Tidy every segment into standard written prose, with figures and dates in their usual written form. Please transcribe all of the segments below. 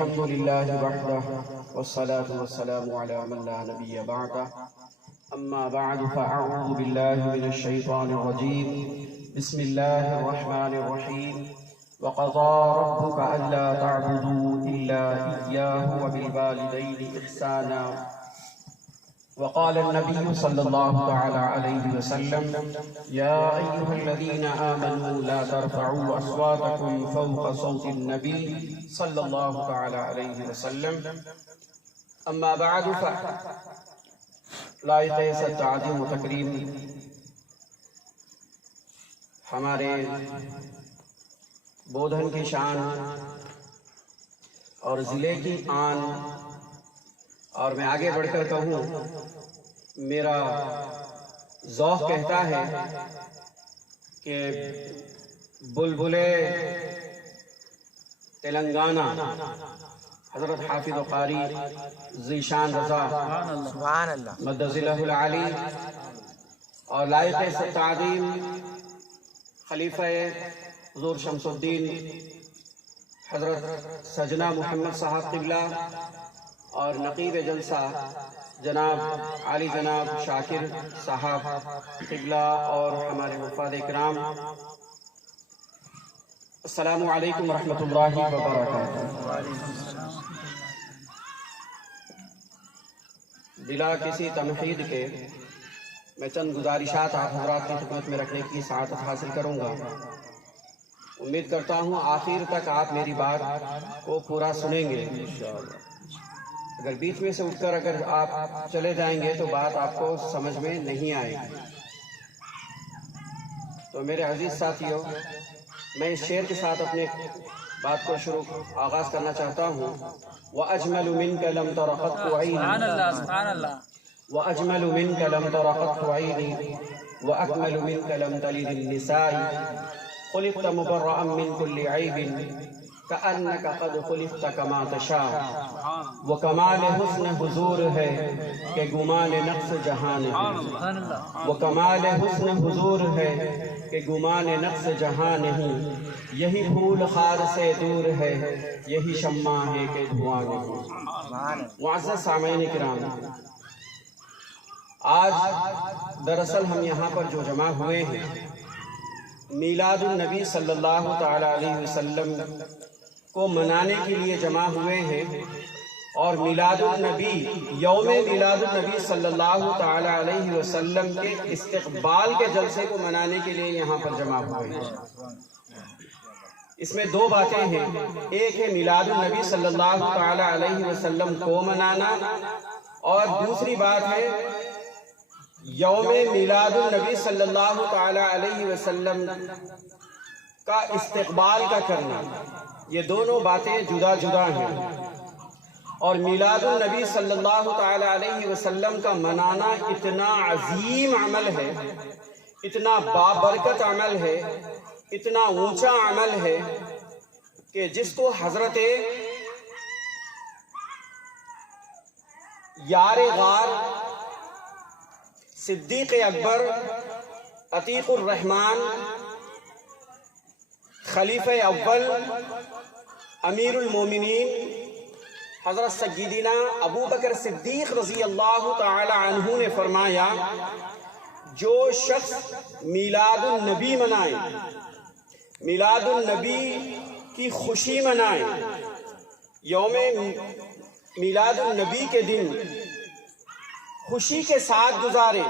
الحمد لله وحده والصلاة والسلام على من لا نبي بعده أما بعد فأعوذ بالله من الشيطان الرجيم بسم الله الرحمن الرحيم وقضى ربك ألا تعبدوا إلا إياه وبالوالدين إحسانا وقال النبي صلى الله تعالى عليه وسلم يا أيها الذين آمنوا لا ترفعوا أصواتكم فوق صوت النبي صلى الله تعالى عليه وسلم أما بعد لائق عزت تعظیم و تکریم ہمارے بودھن کی شان اور ضلع کی آن، اور میں آگے بڑھ کر کہوں میرا ذوق کہتا ہے کہ بلبل تلنگانہ حضرت حافظ و قاری ذیشان رضا مد ظلہ العالی اور لائق تعظیم خلیفہ حضور شمس الدین حضرت سجنا محمد صاحب قبلہ اور نقیب جلسہ جناب علی جناب شاکر صاحب قبلہ اور ہمارے وفاد اکرام، السلام علیکم ورحمۃ اللہ وبرکاتہ۔ بلا کسی تمہید کے میں چند گزارشات آپ حضرات کی خدمت میں رکھنے کی سعادت حاصل کروں گا۔ امید کرتا ہوں آخر تک آپ میری بات کو پورا سنیں گے۔ اگر بیچ میں سے اٹھ کر اگر آپ چلے جائیں گے تو بات آپ کو سمجھ میں نہیں آئے گی۔ تو میرے عزیز ساتھیوں، میں اس شعر کے ساتھ اپنے بات کو آغاز کرنا چاہتا ہوں۔ وَأَجْمَلُ مِنْكَ لَمْ تَرَ قَطُّ عَيْنِي وَأَجْمَلُ مِنْكَ لَمْ تَرَ قَطُّ عَيْنِي وَأَكْمَلُ مِنْكَ لَمْ تَلِدِ النِّسَاءِ خُلِقْتَ مُبَرَّأً مِنْ كُلِّ عَيْبٍ كأنك قد خلقت كما تشاء وکمال حسن حضور ہے کہ گمان نقص جہان ہے، وکمال حسن حضور ہے کہ گمان نقص جہاں نہیں، یہی پھول خار سے دور ہے، یہی شمع ہے کہ دھواں نہیں۔ معزز سامعین کرام، آج دراصل ہم یہاں پر جو جمع ہوئے ہیں میلاد النبی صلی اللہ تعالی علیہ وسلم کو منانے کے لیے جمع ہوئے ہیں، اور میلاد النبی یوم میلاد النبی صلی اللہ تعالی علیہ وسلم کے استقبال کے جلسے کو منانے کے لیے یہاں پر جمع ہوئے ہیں۔ اس میں دو باتیں ہیں، ایک ہے میلاد النبی صلی اللہ تعالی علیہ وسلم کو منانا، اور دوسری بات ہے یوم میلاد النبی صلی اللہ تعالی علیہ وسلم کا استقبال کا کرنا۔ یہ دونوں باتیں جدا جدا ہیں، اور میلاد النبی صلی اللہ تعالی علیہ وسلم کا منانا اتنا عظیم عمل ہے، اتنا بابرکت عمل ہے، اتنا اونچا عمل ہے کہ جس کو حضرت یار غار صدیق اکبر عتیق الرحمن خلیفہ اول امیر المومنین حضرت سیدنا ابو بکر صدیق رضی اللہ تعالی عنہ نے فرمایا، جو شخص میلاد النبی منائے، میلاد النبی کی خوشی منائے، یوم میلاد النبی کے دن خوشی کے ساتھ گزارے،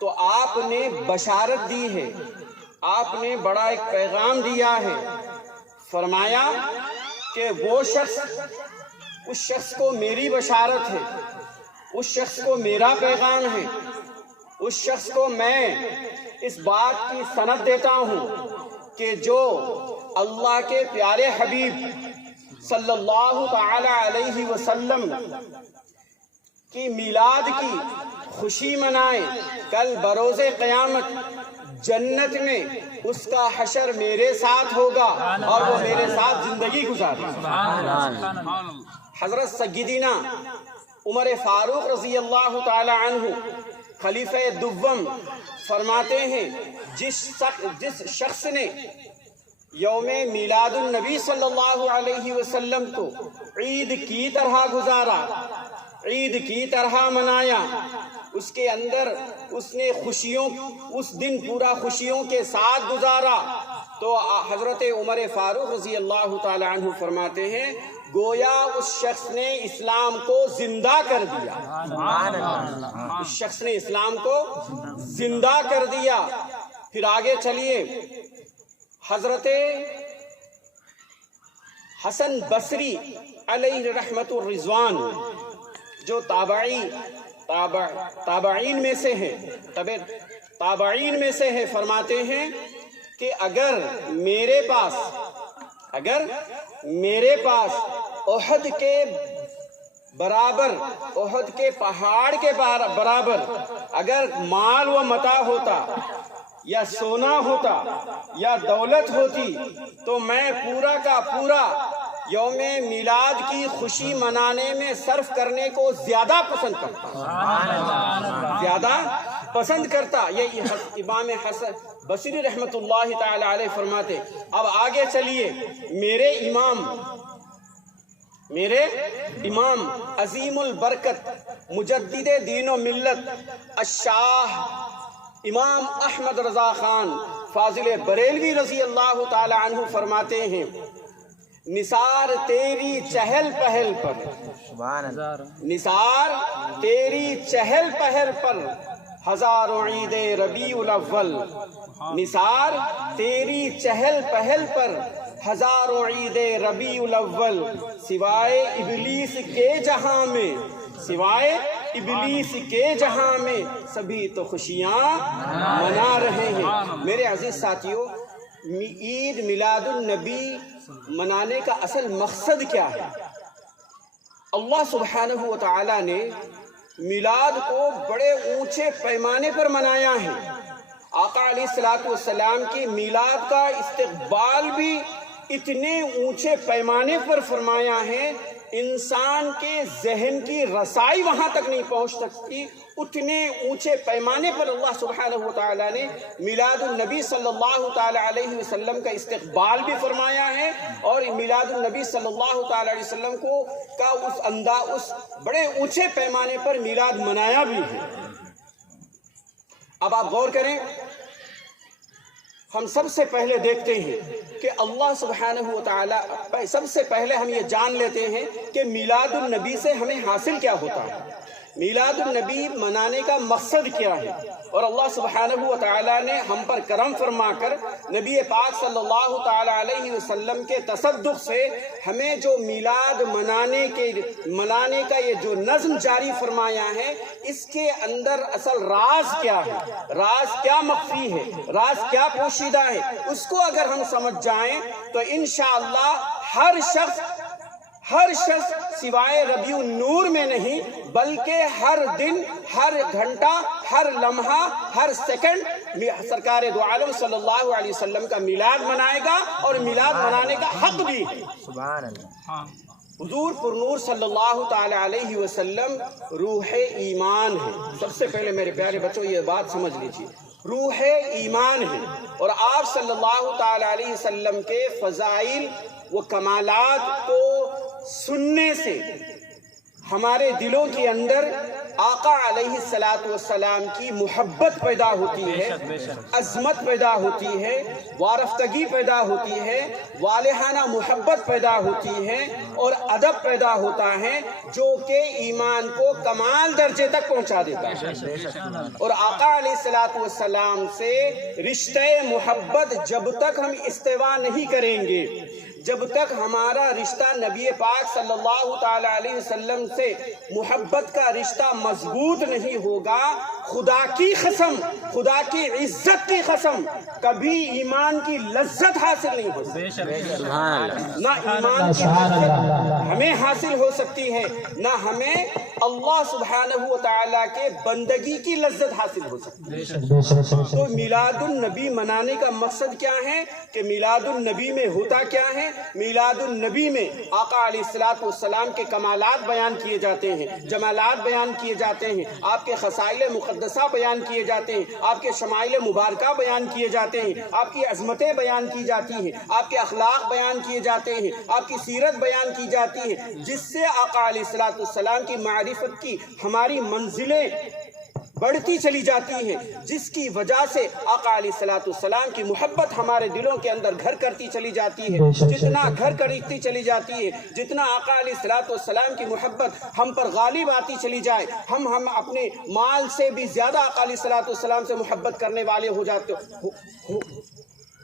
تو آپ نے بشارت دی ہے، آپ نے بڑا ایک پیغام دیا ہے۔ فرمایا کہ وہ شخص، اس شخص کو میری بشارت ہے، اس شخص کو میرا پیغام ہے، اس شخص کو میں اس بات کی سند دیتا ہوں کہ جو اللہ کے پیارے حبیب صلی اللہ تعالی علیہ وسلم کی میلاد کی خوشی منائے، کل بروز قیامت جنت میں اس کا حشر میرے ساتھ ہوگا اور وہ میرے ساتھ زندگی گزارے۔ حضرت سیدنا عمر فاروق رضی اللہ تعالی عنہ خلیفہ دوم فرماتے ہیں، جس شخص نے یوم میلاد النبی صلی اللہ علیہ وسلم کو عید کی طرح گزارا، عید کی طرح منایا، اس کے اندر اس نے خوشیوں، اس دن پورا خوشیوں کے ساتھ گزارا، تو حضرت عمر فاروق رضی اللہ تعالی عنہ فرماتے ہیں گویا اس شخص نے اسلام کو زندہ کر دیا، اس شخص نے اسلام کو زندہ کر دیا۔ پھر آگے چلیے، حضرت حسن بصری علیہ رحمت الرضوان جو تابعین میں سے ہیں، تابعین میں سے ہیں، فرماتے ہیں کہ اگر میرے پاس احد کے برابر، احد کے پہاڑ کے برابر اگر مال و متاع ہوتا یا سونا ہوتا یا دولت ہوتی تو میں پورا کا پورا یوم میلاد کی خوشی منانے میں صرف کرنے کو زیادہ پسند کرتا، یہ امام حسن بصری رحمت اللہ تعالی علیہ فرماتے۔ اب آگے چلیے، میرے امام عظیم البرکت مجدد دین و ملت الشاہ امام احمد رضا خان فاضل بریلوی رضی اللہ تعالی عنہ فرماتے ہیں نثار تیری چہل پہل پر، نثار تیری چہل پہل پر ہزاروں عید ربیع الاول، نثار تیری چہل پہل پر ہزاروں عید ربیع الاول، سوائے ابلیس کے جہاں میں، سوائے ابلیس کے جہاں میں سبھی تو خوشیاں منا رہے ہیں۔ میرے عزیز ساتھیوں، عید میلاد النبی منانے کا اصل مقصد کیا ہے؟ اللہ سبحانہ و تعالی نے میلاد کو بڑے اونچے پیمانے پر منایا ہے۔ آقا علیہ الصلوۃ والسلام کی میلاد کا استقبال بھی اتنے اونچے پیمانے پر فرمایا ہے، انسان کے ذہن کی رسائی وہاں تک نہیں پہنچ سکتی، اتنے اونچے پیمانے پر اللہ سبحانہ و تعالی نے میلاد النبی صلی اللہ تعالی علیہ وسلم کا استقبال بھی فرمایا ہے، اور میلاد النبی صلی اللہ تعالی علیہ وسلم کا اس بڑے اونچے پیمانے پر میلاد منایا بھی ہے۔ اب آپ غور کریں، ہم سب سے پہلے دیکھتے ہیں کہ اللہ سبحانہ و تعالی، سب سے پہلے ہم یہ جان لیتے ہیں کہ میلاد النبی سے ہمیں حاصل کیا ہوتا ہے، میلاد النبی منانے کا مقصد کیا ہے۔ اور اللہ سبحانہ و تعالی نے ہم پر کرم فرما کر نبی پاک صلی اللہ تعالی علیہ وسلم کے تصدق سے ہمیں جو میلاد منانے کا یہ جو نظم جاری فرمایا ہے، اس کے اندر اصل راز کیا ہے، راز کیا مخفی ہے، راز کیا پوشیدہ ہے، اس کو اگر ہم سمجھ جائیں تو انشاءاللہ ہر شخص سوائے ربیع النور میں نہیں بلکہ ہر دن، ہر گھنٹہ، ہر لمحہ، ہر سیکنڈ سرکار دو عالم صلی اللہ علیہ وسلم کا میلاد منائے گا، اور میلاد منانے کا حق بھی ہے۔ سبحان اللہ۔ حضور پرنور صلی اللہ تعالی علیہ وسلم روح ایمان ہے۔ سب سے پہلے میرے پیارے بچوں یہ بات سمجھ لیجیے، روح ایمان ہے، اور آپ صلی اللہ تعالی علیہ وسلم کے فضائل و کمالات کو سننے سے ہمارے دلوں کے اندر آقا علیہ الصلوۃ والسلام کی محبت پیدا ہوتی ہے، عظمت پیدا ہوتی ہے، وارفتگی پیدا ہوتی ہے، والہانہ محبت پیدا ہوتی ہے، اور ادب پیدا ہوتا ہے جو کہ ایمان کو کمال درجے تک پہنچا دیتا ہے۔ اور آقا علیہ الصلوۃ والسلام سے رشتہ محبت جب تک ہم استوا نہیں کریں گے، جب تک ہمارا رشتہ نبی پاک صلی اللہ تعالی علیہ وسلم سے محبت کا رشتہ مضبوط نہیں ہوگا، خدا کی قسم، خدا کی عزت کی قسم، کبھی ایمان کی لذت حاصل نہیں ہو سکتی۔ نہ ایمان کی لذت ہمیں حاصل ہو سکتی ہے، نہ ہمیں اللہ سبحانہ و تعالیٰ کے بندگی کی لذت حاصل ہو سکے۔ تو میلاد النبی منانے کا مقصد کیا ہے کہ میلاد النبی میں ہوتا کیا ہے؟ میلاد النبی میں آقا علیہ الصلوۃ والسلام کے کمالات بیان کیے جاتے ہیں، جمالات بیان کیے جاتے ہیں، آپ کے خصائل مقدسہ بیان کیے جاتے ہیں، آپ کے شمائل مبارکہ بیان کیے جاتے ہیں، آپ کی عظمتیں بیان کی جاتی ہیں، آپ کے اخلاق بیان کیے جاتے ہیں، آپ کی سیرت بیان کی جاتی ہے، جس سے آقا علیہ الصلوۃ والسلام کی معرفت کی ہماری منزلیں بڑھتی چلی جاتی ہیں، جس کی وجہ سے آقا علیہ الصلوۃ والسلام کی محبت ہمارے دلوں کے اندر گھر کرتی چلی جاتی ہے۔ جتنا گھر کرتی چلی جاتی ہے، جتنا آقا علیہ الصلوۃ والسلام کی محبت ہم پر غالب آتی چلی جائے، ہم اپنے مال سے بھی زیادہ آقا علیہ الصلوۃ والسلام سے محبت کرنے والے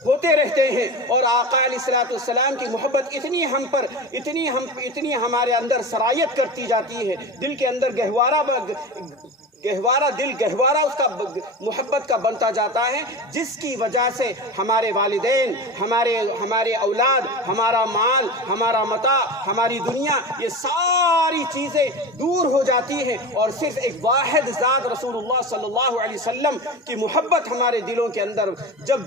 ہوتے رہتے ہیں، اور آقا علیہ الصلوۃ والسلام کی محبت اتنی ہمارے اندر سرایت کرتی جاتی ہے، دل کے اندر گہوارہ اس کا محبت کا بنتا جاتا ہے، جس کی وجہ سے ہمارے والدین، ہمارے اولاد، ہمارا مال، ہمارا متاع، ہماری دنیا، یہ ساری چیزیں دور ہو جاتی ہیں، اور صرف ایک واحد ذات رسول اللہ صلی اللہ علیہ وسلم کی محبت ہمارے دلوں کے اندر جب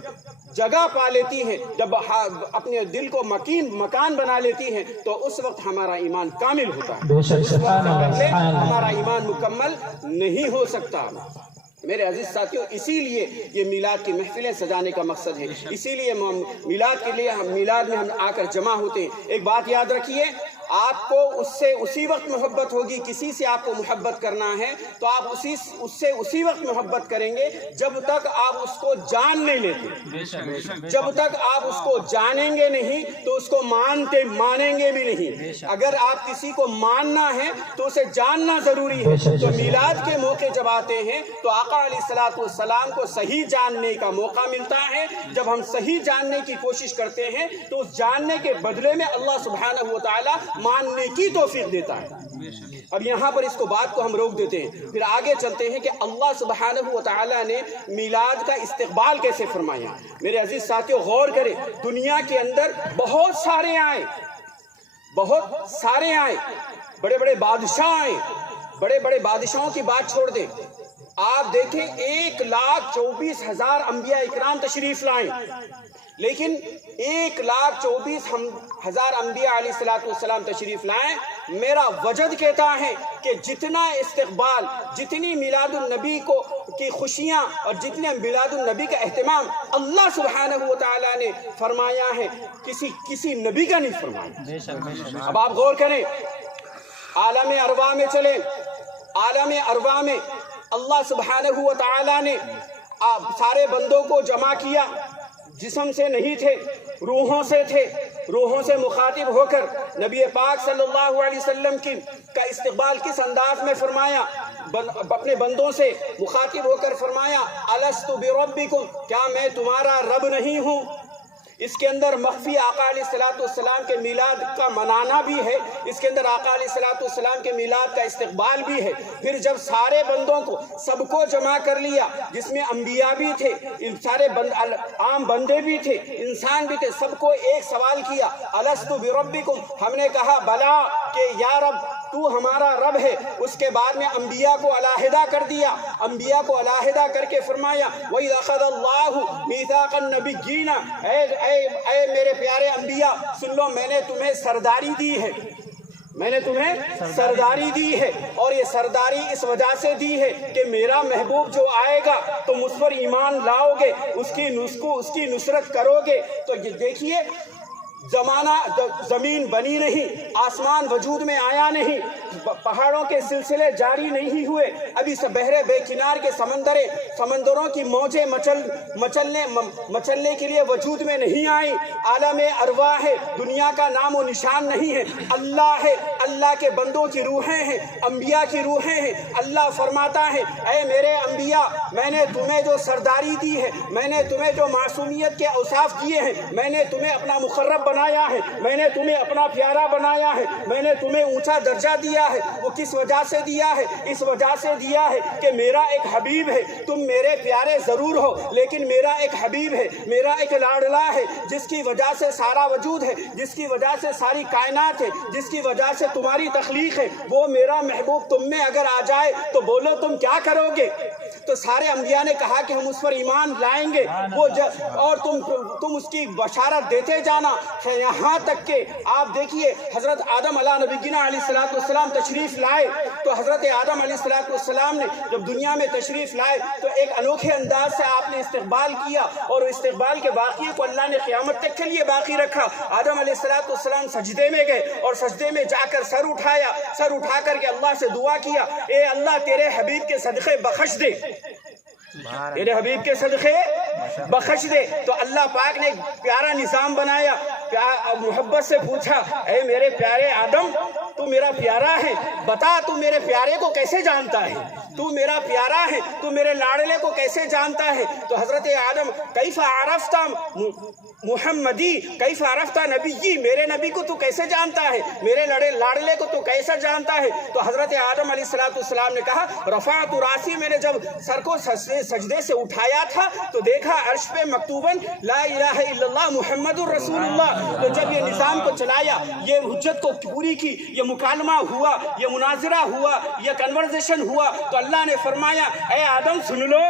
جگہ پا لیتی ہے، جب اپنے دل کو مکان بنا لیتی ہے، تو اس وقت ہمارا ایمان کامل ہوتا ہے، اس وقت ہمارا ایمان مکمل نہیں ہو سکتا۔ میرے عزیز ساتھیوں، اسی لیے یہ میلاد کی محفلیں سجانے کا مقصد ہے، اسی لیے میلاد میں ہم آ کر جمع ہوتے ہیں۔ ایک بات یاد رکھیے، آپ کو اسی وقت محبت ہوگی، کسی سے آپ کو محبت کرنا ہے تو آپ اس سے اسی وقت محبت کریں گے جب تک آپ اس کو جان نہیں لیتے، جب تک آپ اس کو جانیں گے نہیں تو اس کو مانیں گے بھی نہیں۔ اگر آپ کسی کو ماننا ہے تو اسے جاننا ضروری ہے۔ تو میلاد کے موقع جب آتے ہیں تو آقا علیہ الصلوۃ والسلام کو صحیح جاننے کا موقع ملتا ہے۔ جب ہم صحیح جاننے کی کوشش کرتے ہیں تو اس جاننے کے بدلے میں اللہ سبحانہ و تعالی ماننے کی توفیق دیتا ہے۔ اب یہاں پر اس بات کو ہم روک دیتے ہیں، پھر آگے چلتے ہیں کہ اللہ سبحانہ و تعالی نے میلاد کا استقبال کیسے فرمایا۔ میرے عزیز ساتھیوں، غور کریں، دنیا کے اندر بہت سارے آئے، بڑے بڑے بادشاہ آئے، بڑے بڑے بادشاہوں کی بات چھوڑ دیں، آپ دیکھیں 1,24,000 انبیاء اکرام تشریف لائیں، لیکن 1,24,000 انبیاء علیہ الصلوۃ والسلام تشریف لائیں، میرا وجد کہتا ہے کہ جتنا استقبال، جتنی میلاد النبی کی خوشیاں اور جتنے میلاد النبی کا اہتمام اللہ سبحانہ و تعالیٰ نے فرمایا ہے، کسی نبی کا نہیں فرمایا۔ اب آپ غور کریں، عالم ارواح میں چلیں، عالم ارواح میں اللہ سبحانہ و تعالیٰ نے سارے بندوں کو جمع کیا، جسم سے نہیں تھے، روحوں سے تھے، روحوں سے مخاطب ہو کر نبی پاک صلی اللہ علیہ وسلم کا استقبال کس انداز میں فرمایا، اپنے بندوں سے مخاطب ہو کر فرمایا، الست بربکم، کیا میں تمہارا رب نہیں ہوں؟ اس کے اندر مخفی آقا علیہ الصلوۃ والسلام کے میلاد کا منانا بھی ہے، اس کے اندر آقا علیہ الصلوۃ والسلام کے میلاد کا استقبال بھی ہے۔ پھر جب سارے بندوں کو، سب کو جمع کر لیا، جس میں انبیاء بھی تھے، سارے عام بندے بھی تھے، انسان بھی تھے، سب کو ایک سوال کیا، الست بربکم، ہم نے کہا بلا، کہ یا رب تو ہمارا رب ہے۔ اس کے بعد میں انبیاء کو علیحدہ کر دیا، انبیاء کو علیحدہ کر کے فرمایا، وَإِذْ أَخَذَ اللَّهُ مِيثَاقَ النَّبِيِّينَ، اے میرے پیارے انبیاء سن لو، میں نے تمہیں سرداری دی ہے، میں نے تمہیں سرداری دی ہے، اور یہ سرداری اس وجہ سے دی ہے کہ میرا محبوب جو آئے گا تم اس پر ایمان لاؤ گے، اس کی نصرت کرو گے۔ تو دیکھیے، زمین بنی نہیں، آسمان وجود میں آیا نہیں، پہاڑوں کے سلسلے جاری نہیں ہوئے، ابھی بحر بے کنار کے سمندروں کی موجیں مچلنے کے لیے وجود میں نہیں آئی، عالم ارواح ہے، دنیا کا نام و نشان نہیں ہے، اللہ ہے، اللہ کے بندوں کی روحیں ہیں، انبیاء کی روحیں ہیں۔ اللہ فرماتا ہے، اے میرے انبیاء، میں نے تمہیں جو سرداری دی ہے، میں نے تمہیں جو معصومیت کے اوصاف دیے ہیں، میں نے تمہیں اپنا مقرب بنایا ہے، میں نے تمہیں اپنا پیارا بنایا ہے، میں نے تمہیں اونچا درجہ دیا ہے۔ وہ کس وجہ سے دیا ہے؟ اس وجہ سے دیا ہے کہ میرا ایک حبیب ہے، تم میرے پیارے ضرور ہو لیکن میرا ایک حبیب ہے، میرا ایک لاڈلا ہے، جس کی وجہ سے سارا وجود ہے، جس کی وجہ سے ساری کائنات ہے، جس کی وجہ سے تمہاری تخلیق ہے، وہ میرا محبوب تم میں اگر آ جائے تو بولو تم کیا کرو گے؟ تو سارے انبیاء نے کہا کہ ہم اس پر ایمان لائیں گے، اور تم اس کی بشارت دیتے جانا، یہاں تک کہ آپ دیکھیے حضرت آدم علیہ نبینا علیہ الصلوۃ والسلام تشریف لائے، تو حضرت آدم علیہ الصلوۃ والسلام نے جب دنیا میں تشریف لائے تو ایک انوکھے انداز سے آپ نے استقبال کیا، اور استقبال کے واقعے کو اللہ نے قیامت تک کے لیے باقی رکھا۔ آدم علیہ الصلوۃ والسلام سجدے میں گئے اور سجدے میں جا کر سر اٹھا کر کے اللہ سے دعا کیا، اے اللہ تیرے حبیب کے صدقے بخش دے، تیرے حبیب کے صدقے بخش دے۔ تو اللہ پاک نے ایک پیارا نظام بنایا، محبت سے پوچھا، اے میرے پیارے آدم تو میرا پیارا ہے، بتا تو میرے پیارے کو کیسے جانتا ہے؟ تو میرا پیارا ہے، تو میرے لاڑلے کو کیسے جانتا ہے؟ تو حضرت آدم کیف عرفت محمدی، کیف عرفت نبی، میرے نبی کو تو کیسے جانتا ہے؟ میرے لاڑلے کو تو کیسے جانتا ہے؟ تو حضرت آدم علیہ السلام نے کہا، رفعت راسی، میں نے جب سر کو سجدے سے اٹھایا تھا تو دیکھا عرش پہ مکتوباً لا الہ الا اللہ محمد الرسول اللہ۔ تو جب یہ نظام کو چلایا، یہ حجت کو پوری کی، یہ مکالمہ ہوا، یہ مناظرہ ہوا، یہ کنورزیشن ہوا، تو اللہ نے فرمایا، اے آدم سن لو،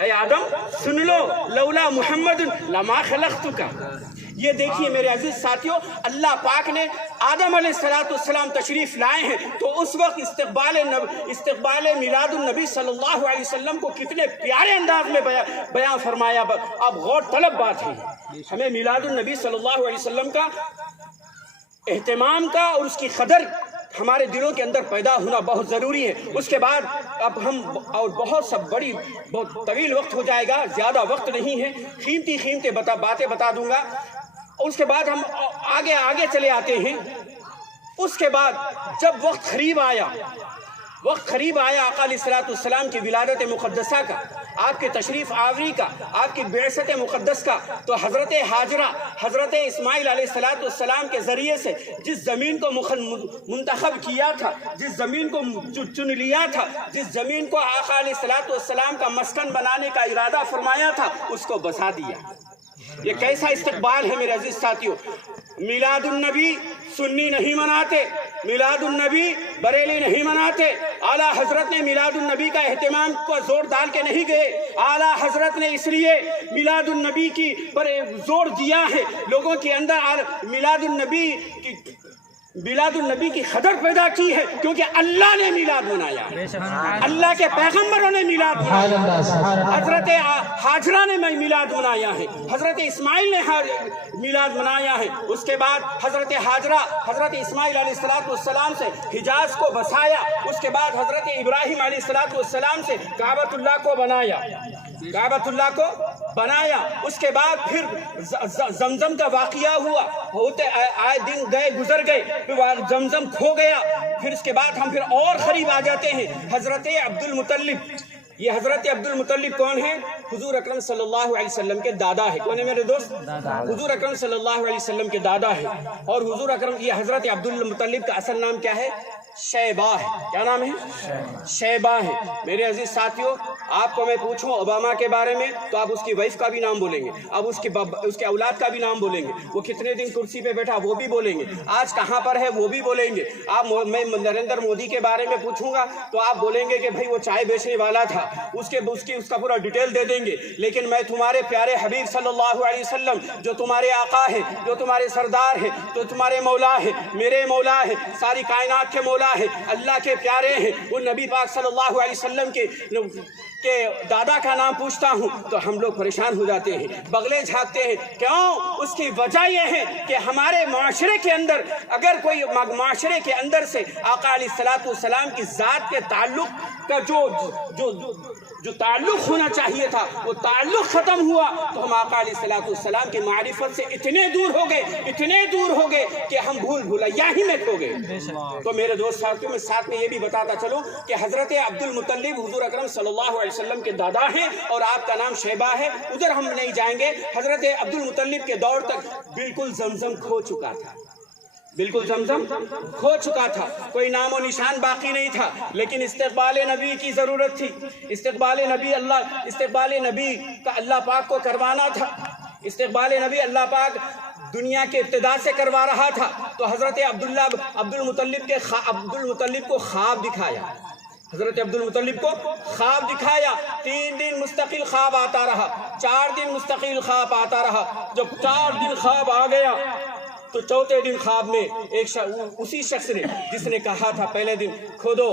اے آدم سن لو، لولا محمد لما خلقتک۔ یہ دیکھیے میرے عزیز ساتھیوں، اللہ پاک نے آدم علیہ السلام تشریف لائے ہیں تو اس وقت استقبال میلاد النبی صلی اللہ علیہ وسلم کو کتنے پیارے انداز میں بیان فرمایا۔ اب غور طلب بات ہے، ہمیں میلاد النبی صلی اللہ علیہ وسلم کا اہتمام کا اور اس کی قدر ہمارے دلوں کے اندر پیدا ہونا بہت ضروری ہے۔ اس کے بعد اب ہم اور بہت طویل وقت ہو جائے گا، زیادہ وقت نہیں ہے، قیمتی باتیں بتا دوں گا۔ اس کے بعد ہم آگے چلے آتے ہیں۔ اس کے بعد جب وقت قریب آیا آقا علیہ الصلوۃ والسلام کی ولادت مقدسہ کا، آپ کے تشریف آوری کا، آپ کی بعثت مقدس کا، تو حضرت ہاجرہ حضرت اسماعیل علیہ الصلوۃ والسلام کے ذریعے سے جس زمین کو منتخب کیا تھا، جس زمین کو چن لیا تھا، جس زمین کو آقا علیہ الصلوۃ والسلام کا مسکن بنانے کا ارادہ فرمایا تھا، اس کو بسا دیا۔ یہ کیسا استقبال ہے میرے عزیز ساتھیوں۔ میلاد النبی سنی نہیں مناتے، میلاد النبی بریلی نہیں مناتے، اعلیٰ حضرت نے میلاد النبی کا اہتمام کو زور ڈال کے نہیں گئے، اعلیٰ حضرت نے اس لیے میلاد النبی کی پر زور دیا ہے، لوگوں کے اندر میلاد النبی کی قدر پیدا کی ہے، کیونکہ اللہ نے میلاد منایا، اللہ کے پیغمبروں نے میلاد منایا، حضرت ہاجرہ نے میلاد منایا ہے، حضرت اسماعیل نے میلاد منایا ہے۔ اس کے بعد حضرت ہاجرہ حضرت اسماعیل علیہ السلام سے حجاز کو بسایا، اس کے بعد حضرت ابراہیم علیہ السلام سے کعبۃ اللہ کو بنایا، اس کے بعد پھر زمزم کا واقعہ ہوا، آئے دن گزر گئے، زمزم کھو گیا، پھر اس کے بعد ہم اور قریب آ جاتے ہیں حضرت عبد المطلب۔ یہ حضرت عبد المطلب کون ہے؟ حضور اکرم صلی اللہ علیہ وسلم کے دادا ہے۔ کون ہے میرے دوست؟ حضور اکرم صلی اللہ علیہ وسلم کے دادا ہے، اور حضور اکرم یہ حضرت عبد المطلب کا اصل نام کیا ہے؟ شیبہ ہے۔ کیا نام ہے؟ شیبہ ہے۔ میرے عزیز ساتھیوں، آپ کو میں پوچھوں اوباما کے بارے میں تو آپ اس کی وائف کا بھی نام بولیں گے، اب اس کے اولاد کا بھی نام بولیں گے، وہ کتنے دن کرسی پہ بیٹھا وہ بھی بولیں گے، آج کہاں پر ہے وہ بھی بولیں گے۔ میں نریندر مودی کے بارے میں پوچھوں گا تو آپ بولیں گے کہ بھائی وہ چائے بیچنے والا تھا، اس کا پورا ڈیٹیل دے دیں گے۔ لیکن میں تمہارے پیارے حبیب صلی اللہ علیہ وسلم، جو تمہارے آقا ہے، جو تمہارے سردار ہے، جو تمہارے مولا ہے، میرے مولا ہے، ساری کائنات کے مولا ہے، اللہ کے پیارے ہیں، وہ نبی پاک صلی اللہ علیہ وسلم کے دادا کا نام پوچھتا ہوں تو ہم لوگ پریشان ہو جاتے ہیں، بغلیں جھانکتے ہیں۔ کیوں؟ اس کی وجہ یہ ہے کہ ہمارے معاشرے کے اندر اگر کوئی معاشرے کے اندر سے آقا علیہ الصلوۃ والسلام کی ذات کے تعلق کا جو تعلق ہونا چاہیے تھا وہ تعلق ختم ہوا تو ہم آقا علیہ الصلوۃ والسلام کی معرفت سے اتنے دور ہو گئے کہ ہم بھولیا ہی میں کھو گئے۔ تو میرے دوست ساتھیوں، میں ساتھ میں یہ بھی بتاتا چلوں کہ حضرت عبد المطلب حضور اکرم صلی اللہ علیہ وسلم کے دادا ہیں اور آپ کا نام شیبہ ہے، ادھر ہم نہیں جائیں گے۔ حضرت عبد المطلب کے دور تک بالکل زمزم کھو چکا تھا، کوئی نام و نشان باقی نہیں تھا، لیکن استقبال نبی کی ضرورت تھی، استقبال نبی کا اللہ پاک کو کروانا تھا، استقبال نبی اللہ پاک دنیا کے ابتدا سے کروا رہا تھا، تو حضرت عبد المطلب کو خواب دکھایا، حضرت عبد المطلب کو خواب دکھایا۔ 3 دن مستقل خواب آتا رہا، 4 دن مستقل خواب آتا رہا۔ جب 4 دن خواب آ گیا تو چوتھے دن خواب میں اسی شخص نے جس نے کہا تھا پہلے دن کھودو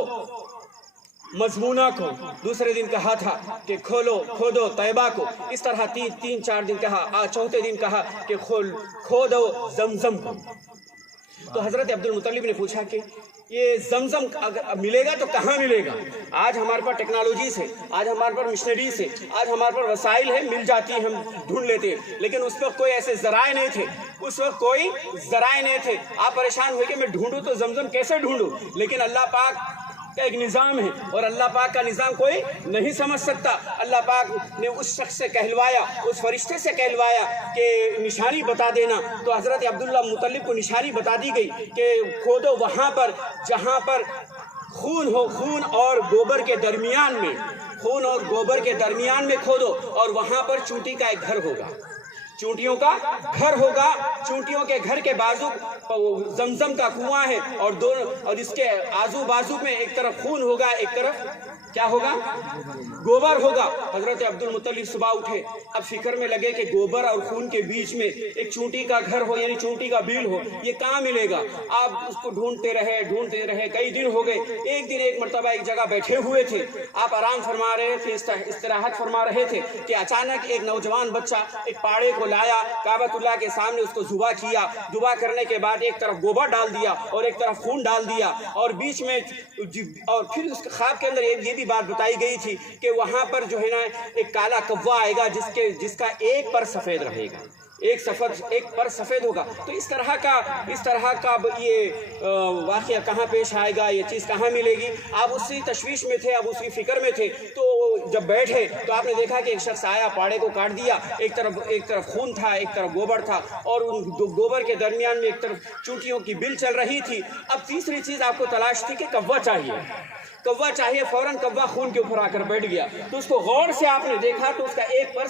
مضمونہ کو، دوسرے دن کہا تھا کہ کھودو طیبہ کو، اس طرح 3-4 دن کہا، چوتھے دن کہا کہ کھودو زمزم کو۔ تو حضرت عبد المطلب نے پوچھا کہ یہ زمزم اگر ملے گا تو کہاں ملے گا؟ آج ہمارے پاس ٹیکنالوجیز ہے، آج ہمارے پاس مشنریز ہے، آج ہمارے پاس وسائل ہے، مل جاتی ہیں، ہم ڈھونڈ لیتے ہیں، لیکن اس وقت کوئی ایسے ذرائع نہیں تھے، اس وقت کوئی ذرائع نہیں تھے۔ آپ پریشان ہوئے کہ میں ڈھونڈوں تو زمزم کیسے ڈھونڈوں؟ لیکن اللہ پاک کا ایک نظام ہے، اور اللہ پاک کا نظام کوئی نہیں سمجھ سکتا۔ اللہ پاک نے اس شخص سے کہلوایا، اس فرشتے سے کہلوایا کہ نشانی بتا دینا، تو حضرت عبداللہ مطلب کو نشانی بتا دی گئی کہ کھودو وہاں پر جہاں پر خون ہو، خون اور گوبر کے درمیان میں، خون اور گوبر کے درمیان میں کھودو، اور وہاں پر چونٹی کا ایک گھر ہوگا، چونٹیوں کا گھر ہوگا، چونٹیوں کے گھر کے بازو زمزم کا کنواں ہے، اور اس کے آزو بازو میں ایک طرف خون ہوگا، ایک طرف کیا ہوگا؟ گوبر ہوگا۔ حضرت عبد المطلب صبح اٹھے، اب فکر میں لگے کہ گوبر اور خون کے بیچ میں ایک چونٹی کا گھر ہو، یعنی چونٹی کا بیل ہو، یہ کہاں ملے گا؟ آپ اس کو ڈھونڈتے رہے، کئی دن ہو گئے۔ ایک دن ایک مرتبہ ایک جگہ بیٹھے ہوئے تھے، آپ آرام فرما رہے تھے، استراحت فرما رہے تھے کہ اچانک ایک نوجوان بچہ ایک پاڑے کو لایا، کعبۃ اللہ کے سامنے اس کو ذبح کیا، ذبح کرنے کے بعد ایک طرف گوبر ڈال دیا اور ایک طرف خون ڈال دیا، اور بیچ میں، اور پھر اس خواب کے اندر یہ بھی بات بتائی گئی تھی کہ وہاں پر جو ہے نا ایک کالا کوا آئے گا جس کا ایک پر سفید رہے گا، ایک پر سفید ہوگا۔ تو اس طرح کا یہ واقعہ کہاں پیش آئے گا، یہ چیز کہاں ملے گی؟ آپ اسی تشویش میں تھے، آپ اسی فکر میں تھے۔ تو جب بیٹھے تو آپ نے دیکھا کہ ایک شخص آیا، پاڑے کو کاٹ دیا، ایک طرف خون تھا، ایک طرف گوبر تھا، اور ان گوبر کے درمیان میں ایک طرف چونٹیوں کی بل چل رہی تھی۔ اب تیسری چیز آپ کو تلاش تھی کہ کوا چاہیے، فوراً کوا خون کے اوپر آ کر بیٹھ گیا۔ تو اس کو غور سے آپ نے دیکھا تو اس کا ایک پر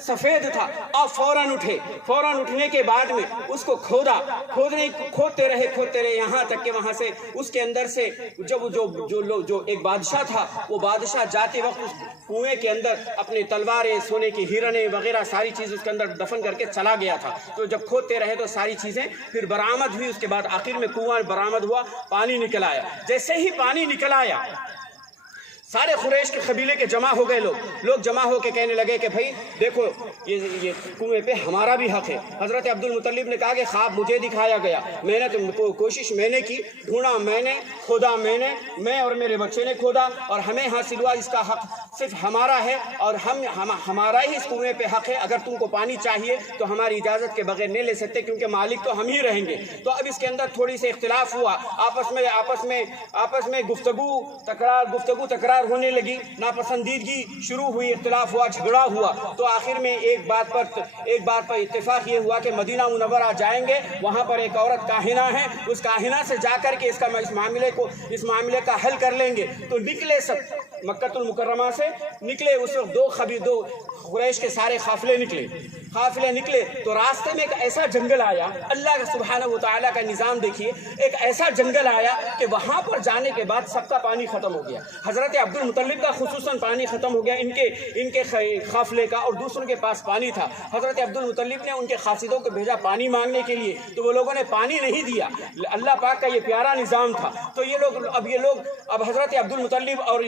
سفید تھا۔ آپ فوراً اٹھنے کے بعد میں اس کو کھودتے رہے یہاں تک کہ وہاں سے اس کے اندر سے جو ایک بادشاہ تھا، وہ بادشاہ جاتے وقت اس کنویں کے اندر اپنے تلواریں، سونے کی ہیرنیں وغیرہ ساری چیز اس کے اندر دفن کر کے چلا گیا تھا۔ تو جب کھودتے رہے تو ساری چیزیں پھر برآمد ہوئی، اس کے بعد آخر میں کنواں برآمد ہوا، پانی نکل آیا۔ جیسے ہی پانی نکل آیا، سارے قریش کے قبیلے کے جمع ہو گئے، لوگ جمع ہو کے کہنے لگے کہ بھائی دیکھو یہ کنویں پہ ہمارا بھی حق ہے۔ حضرت عبد المطلب نے کہا کہ خواب مجھے دکھایا گیا، میں نے کوشش میں نے کی، ڈھونڈا میں نے، کھودا میں اور میرے بچے نے کھودا، اور ہمیں حاصل ہوا، اس کا حق صرف ہمارا ہے، اور ہمارا ہی اس کنویں پہ حق ہے۔ اگر تم کو پانی چاہیے تو ہماری اجازت کے بغیر نہیں لے سکتے، کیونکہ مالک تو ہم ہی رہیں گے۔ تو اب اس کے اندر تھوڑی سی اختلاف ہوا، آپس میں گفتگو تکرار ہونے لگی، ناپسندیدگی شروع ہوئی، اختلاف ہوا، جھگڑا ہوا۔ تو آخر میں ایک بات پر اتفاق یہ ہوا کہ مدینہ منورہ جائیں گے، وہاں پر ایک عورت کاہنہ ہے، اس کاہنہ سے جا کر کے اس معاملے کا حل کر لیں گے۔ تو نکلے سب مکہ المکرمہ سے نکلے، اس وقت دو قریش کے سارے قافلے نکلے تو راستے میں ایک ایسا جنگل آیا، اللہ کا سبحانہ و تعالیٰ کا نظام دیکھیے، ایک ایسا جنگل آیا کہ وہاں پر جانے کے بعد سب کا پانی ختم ہو گیا۔ حضرت عبد المطلب کا خصوصاً پانی ختم ہو گیا، ان کے قافلے کا، اور دوسروں کے پاس پانی تھا۔ حضرت عبد المطلب نے ان کے قاصدوں کو بھیجا پانی مانگنے کے لیے، تو وہ لوگوں نے پانی نہیں دیا۔ اللہ پاک کا یہ پیارا نظام تھا۔ تو یہ لوگ اب حضرت عبد المطلب اور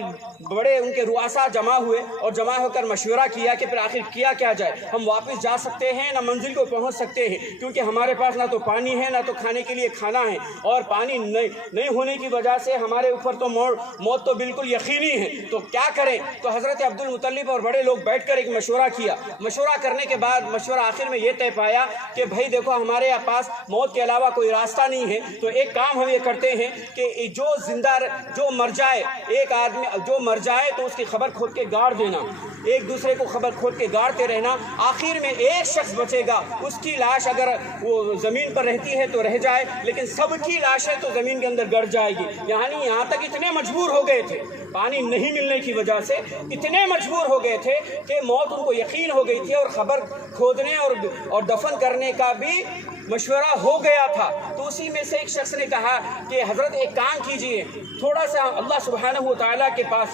بڑے ان کے رؤساء جمع ہوئے، اور جمع ہو کر مشورہ کیا کہ پھر آخر کیا جائے، ہم واپس جا سکتے ہیں نہ منزل کو پہنچ سکتے ہیں، کیونکہ ہمارے پاس نہ تو پانی ہے نہ تو کھانے کے لیے کھانا ہے، اور پانی نہیں ہونے کی وجہ سے ہمارے اوپر تو موت تو بالکل یقینی ہے، تو کیا کریں؟ تو حضرت عبد المطلب اور بڑے لوگ بیٹھ کر ایک مشورہ کیا۔ مشورہ کرنے کے بعد مشورہ آخر میں یہ طے پایا کہ بھائی دیکھو، ہمارے پاس موت کے علاوہ کوئی راستہ نہیں ہے، تو ایک کام ہم یہ کرتے ہیں کہ جو مر جائے، ایک آدمی جو مر جائے تو اس کی خبر کھود کے گاڑ دینا، ایک دوسرے کو خبر کھود کے گاڑتے رہنا، آخر میں ایک شخص بچے گا، اس کی لاش اگر وہ زمین پر رہتی ہے تو رہ جائے، لیکن سب کی لاشیں تو زمین کے اندر گڑ جائے گی۔ یہاں تک اتنے مجبور ہو گئے تھے، پانی نہیں ملنے کی وجہ سے اتنے مجبور ہو گئے تھے کہ موت ان کو یقین ہو گئی تھی، اور خبر کھودنے اور دفن کرنے کا بھی مشورہ ہو گیا تھا۔ تو اسی میں سے ایک شخص نے کہا کہ حضرت ایک کام کیجئے، تھوڑا سا اللہ سبحانہ و تعالیٰ کے پاس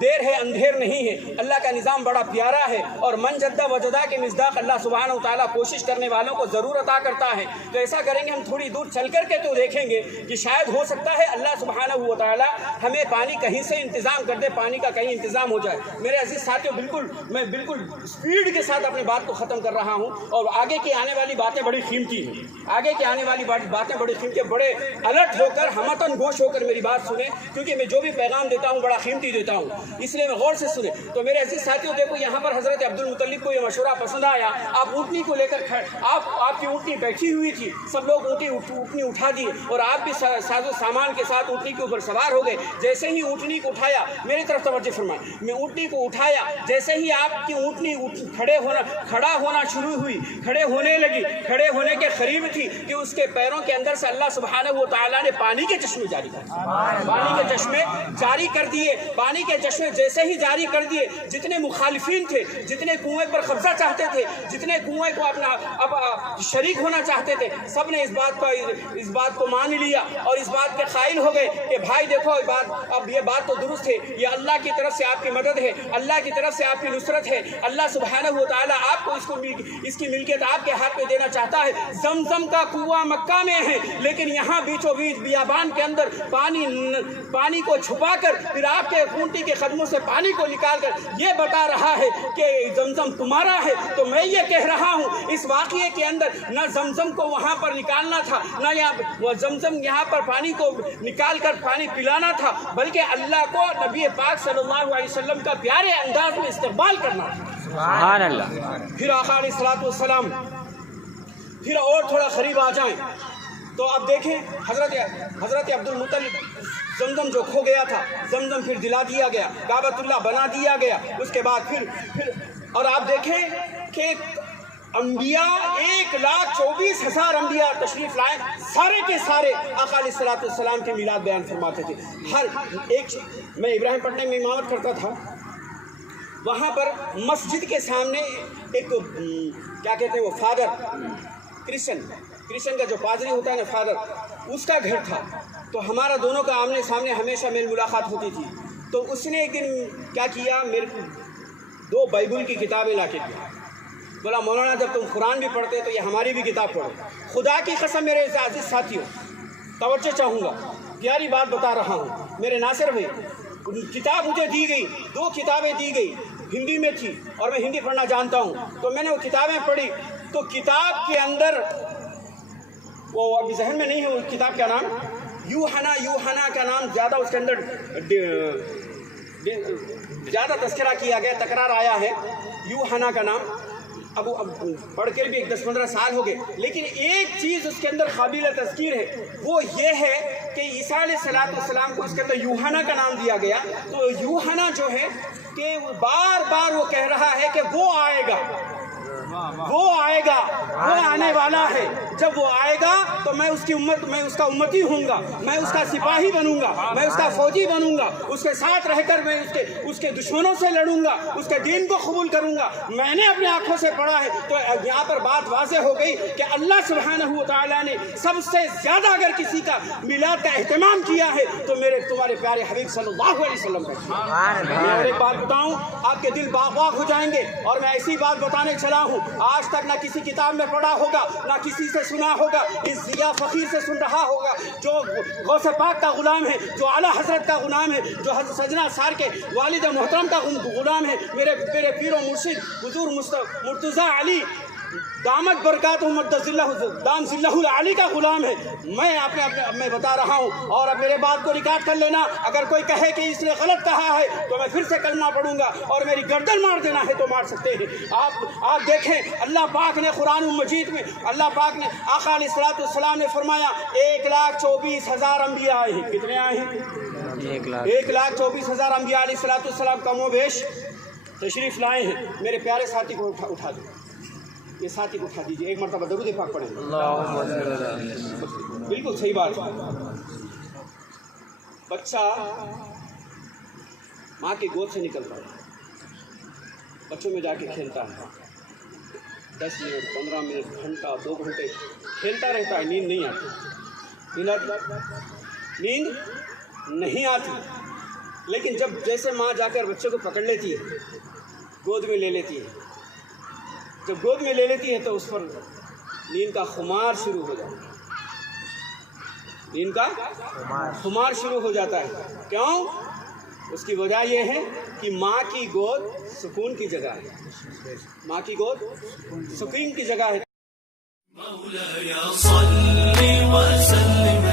دیر ہے اندھیر نہیں ہے، اللہ کا نظام بڑا پیارا ہے، اور من جدہ وجدہ کے مصداق اللہ سبحانہ و تعالیٰ کوشش کرنے والوں کو ضرور عطا کرتا ہے۔ تو ایسا کریں گے، ہم تھوڑی دور چل کر کے تو دیکھیں گے کہ شاید ہو سکتا ہے اللہ سبحانہ و تعالیٰ ہمیں پانی کہیں سے انتظام کر دے، پانی کا کہیں انتظام ہو جائے۔ میرے عزیز ساتھیوں، میں بالکل اسپیڈ کے ساتھ اپنی بات کو ختم کر رہا ہوں، اور آگے کی آنے والی باتیں بڑی قیمتی ہیں، آگے کی آنے والی باتیں بڑی قیمتی ہیں۔ بڑے الرٹ ہو کر، ہمتن گوش ہو کر میری بات سنیں، کیونکہ میں جو بھی پیغام دیتا ہوں بڑا قیمتی دیتا ہوں، اس لیے میں غور سے سنیں۔ تو میرے عزیز ساتھیوں، دیکھو یہاں پر حضرت عبد المطلب کو یہ مشورہ پسند آیا۔ آپ اونٹنی کو لے کر آپ کی اونٹنی بیٹھی ہوئی تھی، سب لوگ اونٹنی اٹھا دی، اور آپ بھی ساز و سامان کے ساتھ اونٹنی کے اوپر سوار ہو گئے۔ جیسے ہی اونٹنی کو اٹھایا، میری طرف توجہ فرمائیں، میں اونٹنی کو اٹھایا، جیسے ہی آپ کی اونٹنی کھڑا ہونا شروع ہوئی، کھڑے ہونے لگی، کھڑے ہونے کے قریب تھی کہ اس کے پیروں کے اندر سے اللہ سبحانہ و تعالیٰ نے پانی کے چشمے جاری کر دیے، پانی کے چشمے جاری کر دیے۔ پانی کے چشمے جیسے ہی جاری کر دیے، جتنے مخالفین تھے، جتنے کنویں پر قبضہ چاہتے تھے، جتنے کنویں کو اپنا شریک ہونا چاہتے تھے، سب نے اس بات کو مان لیا، اور اس بات کے قائل ہو گئے کہ بھائی دیکھو اب یہ بات تو درست ہے، یہ اللہ کی طرف سے آپ کی مدد ہے، اللہ کی طرف سے آپ کی نصرت ہے، اللہ سبحانہ و تعالیٰ آپ کو اس کی ملکیت آپ کے ہاتھ میں دینا چاہتا ہے۔ زمزم کا کنواں مکہ میں ہے، لیکن یہاں بیچوں بیچ بیابان کے اندر پانی کو چھپا کر، پھر آپ کے اونٹنی کے قدموں سے پانی کو نکال کر یہ بتا رہا ہے کہ زمزم تمہارا ہے۔ تو میں یہ کہہ رہا ہوں، اس واقعے کے اندر نہ زمزم کو وہاں پر نکالنا تھا، نہ زمزم یہاں پر پانی کو نکال کر پانی پلانا تھا، بلکہ اللہ کو نبی پاک صلی اللہ علیہ وسلم کا پیارے انداز میں استقبال کرنا تھا۔ سبحان اللہ۔ پھر آقا علیہ الصلوۃ والسلام پھر اور تھوڑا قریب آ جائیں تو آپ دیکھیں حضرت عبد المطلب، زمزم جو کھو گیا تھا، زمزم پھر دلا دیا گیا، کعبۃ اللہ بنا دیا گیا۔ اس کے بعد پھر اور آپ دیکھیں کہ انبیاء 1,24,000 انبیاء تشریف لائے، سارے کے سارے آقا علیہ الصلوۃ والسلام کے میلاد بیان فرماتے تھے۔ ہر ایک، میں ابراہیم پٹنم میں امامت کرتا تھا، وہاں پر مسجد کے سامنے ایک کیا کہتے ہیں وہ فادر، کرسچن کا جو پادری ہوتا ہے نا فادر، اس کا گھر تھا۔ تو ہمارا دونوں کا آمنے سامنے ہمیشہ میل ملاقات ہوتی تھی۔ تو اس نے ایک دن کیا کیا، میرے کو 2 بائبل کی کتابیں لا کے دیا، بولا مولانا جب تم قرآن بھی پڑھتے تو یہ ہماری بھی کتاب پڑھو۔ خدا کی قسم میرے عزیز ساتھیوں، توجہ چاہوں گا، پیاری بات بتا رہا ہوں، میرے ناصر بھائی، کتاب مجھے دی گئی، 2 کتابیں دی گئی، ہندی میں تھی اور میں ہندی پڑھنا جانتا ہوں، تو میں نے وہ کتابیں پڑھی۔ تو کتاب کے اندر وہ ابھی ذہن میں نہیں ہے وہ کتاب کا نام، یوحنا کا نام زیادہ اس کے اندر زیادہ تذکرہ کیا گیا، تکرار آیا ہے یوحنا کا نام۔ اب پڑھ کے بھی 10-15 سال ہو گئے، لیکن ایک چیز اس کے اندر قابل تذکیر ہے، وہ یہ ہے کہ عیسیٰ علیہ السلام کو اس کے اندر یوحنا کا نام دیا گیا۔ تو یوحنا جو ہے کہ بار بار وہ کہہ رہا ہے کہ وہ آئے گا، وہ آنے والا ہے، جب وہ آئے گا تو میں اس کا امتی ہوں گا، میں اس کا سپاہی بنوں گا، میں اس کا فوجی بنوں گا، اس کے ساتھ رہ کر میں اس کے دشمنوں سے لڑوں گا، اس کے دین کو قبول کروں گا۔ میں نے اپنی آنکھوں سے پڑھا ہے۔ تو یہاں پر بات واضح ہو گئی کہ اللہ سبحانہ و تعالیٰ نے سب سے زیادہ اگر کسی کا میلاد کا اہتمام کیا ہے تو تمہارے پیارے حبیب صلی اللہ علیہ وسلم کا۔ میں اور ایک بات بتاؤں، آپ کے دل باغ باغ ہو جائیں گے، اور میں ایسی بات بتانے چلا ہوں، آج تک نہ کسی کتاب میں پڑھا ہوگا، نہ کسی سے سنا ہوگا، اس ضیاء فقیر سے سن رہا ہوگا، جو غوث پاک کا غلام ہے، جو اعلیٰ حضرت کا غلام ہے، جو حضرت سجنہ سار کے والد محترم کا غلام ہے، میرے پیر و مرشد حضور مرتضیٰ علی دامت برکاتہ دام ذلہ العلی کا غلام ہے۔ میں بتا رہا ہوں، اور اب میرے بات کو ریکارڈ کر لینا، اگر کوئی کہے کہ اس نے غلط کہا ہے تو میں پھر سے کلمہ پڑھوں گا، اور میری گردن مار دینا ہے تو مار سکتے ہیں۔ آپ دیکھیں، اللہ پاک نے قرآن مجید میں، اللہ پاک نے آقا علیہ الصلوۃ والسلام نے فرمایا 1,24,000 انبیاء آئے ہیں۔ کتنے آئے ہیں؟ 1,24,000 انبیاء علیہ الصلوۃ والسلام کم و بیش تشریف لائے ہیں۔ میرے پیارے ساتھی کو اٹھا دو، یہ ساتھی کو اٹھا دیجیے، ایک مرتبہ درود پاک پڑھیں۔ بالکل صحیح بات ہے۔ ماں کی گود سے نکلتا ہے، بچوں میں جا کے کھیلتا ہے، 10 منٹ 15 منٹ گھنٹہ 2 گھنٹے کھیلتا رہتا ہے، نیند نہیں آتی، نیند نہیں آتی۔ لیکن جب جیسے ماں جا کر بچے کو پکڑ لیتی ہے، گود میں لے لیتی ہے، جب گود میں لے لیتی ہے تو اس پر نیند کا خمار شروع ہو جاتا ہے، نیند کا خمار شروع ہو جاتا ہے۔ کیوں؟ اس کی وجہ یہ ہے کہ ماں کی گود سکون کی جگہ ہے، ماں کی گود سکون کی جگہ ہے۔ مولاي صل وسلم